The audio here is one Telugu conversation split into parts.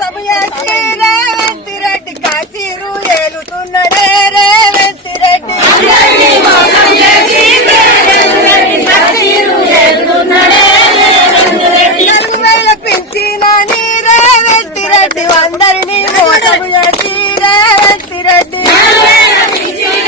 మోసము చేసి రేవంత్ రెడ్డి కాశీరు ఏలుతున్నాడే రేవంత్ రెడ్డి 40,000 పింఛనని రేవంత్ రెడ్డి అందరినీ మోసము చేసి రేవంత్ రెడ్డి 40,000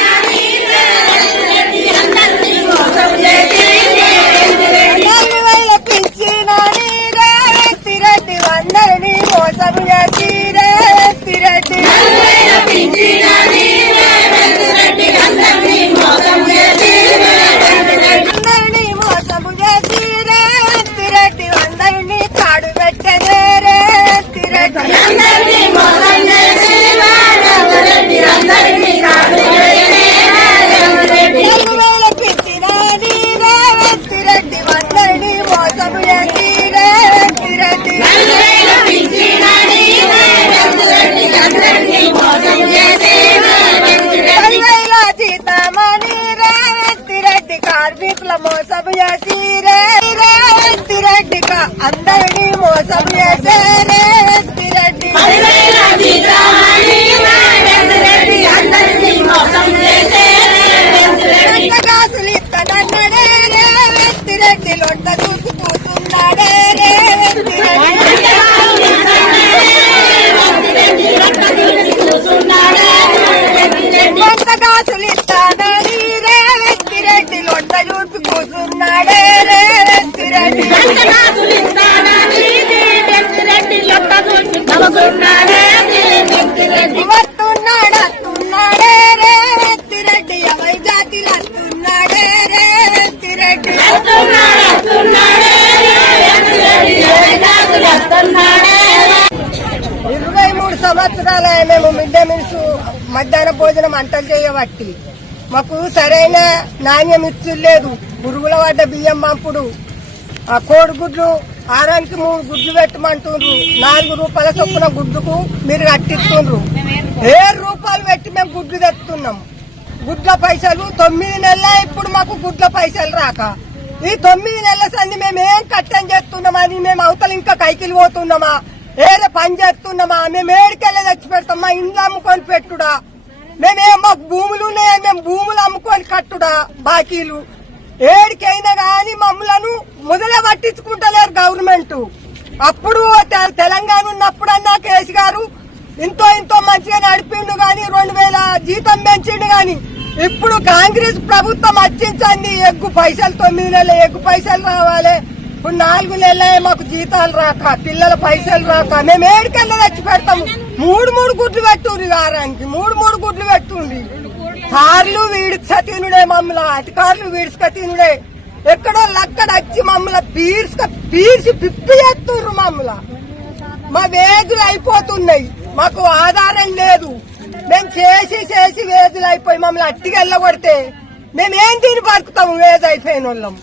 పింఛనని రేవంత్ రెడ్డి అందరినీ మోసము చేసి రేవంత్ రెడ్డి అందరినీ మోసము చేసి రేవంత్ రెడ్డి అందరినీ తాడు పెట్టనే రేవంత్ రెడ్డి 40,000 పింఛనని రేవంత్ రెడ్డి అందరినీ మోసము చేసి రేవంత్ రెడ్డి 10,000 జీతమని రేవంత్ రెడ్డి కార్మికుల మోసము చేసి రేవంత్ రెడ్డి అందరినీ మోసము చేసే రేవంత్ రెడ్డి 10,000 జీతమని రేవంత్ రెడ్డి అందరినీ మోసము చేసే రేవంత్ రెడ్డి కాసులు ఇస్తానన్నాడే రేవంత్ రెడ్డి లొట్ట చూసుకుంటున్నాడే రేవంత్ రెడ్డి కొంత కాసులు ఇస్తానని రేవంత్ రెడ్డి లొట్ట చూసి కూర్చున్నాడే రేవంత్ రెడ్డి వస్తున్నాడే రేవంత్ రెడ్డి ఎవరి జాతిలు వస్తున్నాడే రేవంత్ రెడ్డి 23 సంవత్సరాలు మేము మిడ్ డే మీల్స్ మధ్యాహ్న భోజనం అంటలు చేయబట్టి మాకు సరైన నాణ్యం ఇచ్చులేదు. పురుగుల పడ్డ బియ్యం పంపుడు, కోడిగుడ్లు ఆరానికి 3 గుడ్లు పెట్టమంటుండ్రు. 4 రూపాయల చొప్పున గుడ్డుకు మీరు కట్టిస్తుండ్రు. 7 రూపాయలు పెట్టి మేము గుడ్లు తెస్తున్నాం. గుడ్ల పైసలు 9 నెలల ఇప్పుడు మాకు గుడ్ల పైసలు రాక ఈ 9 నెలల సంది మేము ఏం కట్టం చేస్తున్నామా అని మేము అవతల ఇంకా కైకిలు పోతున్నామా, ఏదో పని చేస్తున్నామా, మేము ఏడికెళ్ళి తెచ్చి పెడతాం. మా ఇండ్లు అమ్ముకొని పెట్టుడా, మాకు భూములు ఉన్నాయని మేము భూములు అమ్ముకొని కట్టుడా బాకీలు. ఏడికైనా గాని మమ్మలను మొదలే పట్టించుకుంటలేరు గవర్నమెంట్. అప్పుడు తెలంగాణ ఉన్నప్పుడన్నా కేసీ గారు ఇంతో మంచిగా నడిపిండు గాని 2,000 జీతం పెంచిండు గాని ఇప్పుడు కాంగ్రెస్ ప్రభుత్వం వచ్చించండి ఎగ్గు పైసలు 9 నెలలు ఎగ్గు పైసలు రావాలి. ఇప్పుడు 4 నెలలే మాకు జీతాలు రాక పిల్లల పైసలు రాక మేము ఏడికెళ్ళి తెచ్చి పెడతాము. 3 గుడ్లు పెట్టుండ్రి వారానికి 3 గుడ్లు పెట్టుండ్రి. కార్లు వీడిస్క తినుడే మమ్మల్ని, అధికారులు వీడిస్క తినుడే. ఎక్కడో అక్కడ వచ్చి మమ్మల్ని పీర్చి పిప్పి చేస్తుండ్రు. మా వేజులు అయిపోతున్నాయి, మాకు ఆధారం లేదు. మేము చేసి వేజులు అయిపోయి మమ్మల్ని అట్టికి వెళ్ళగొడితే మేమేం తిని బతుకుతాము వేజ్ అయిపోయిన వాళ్ళం.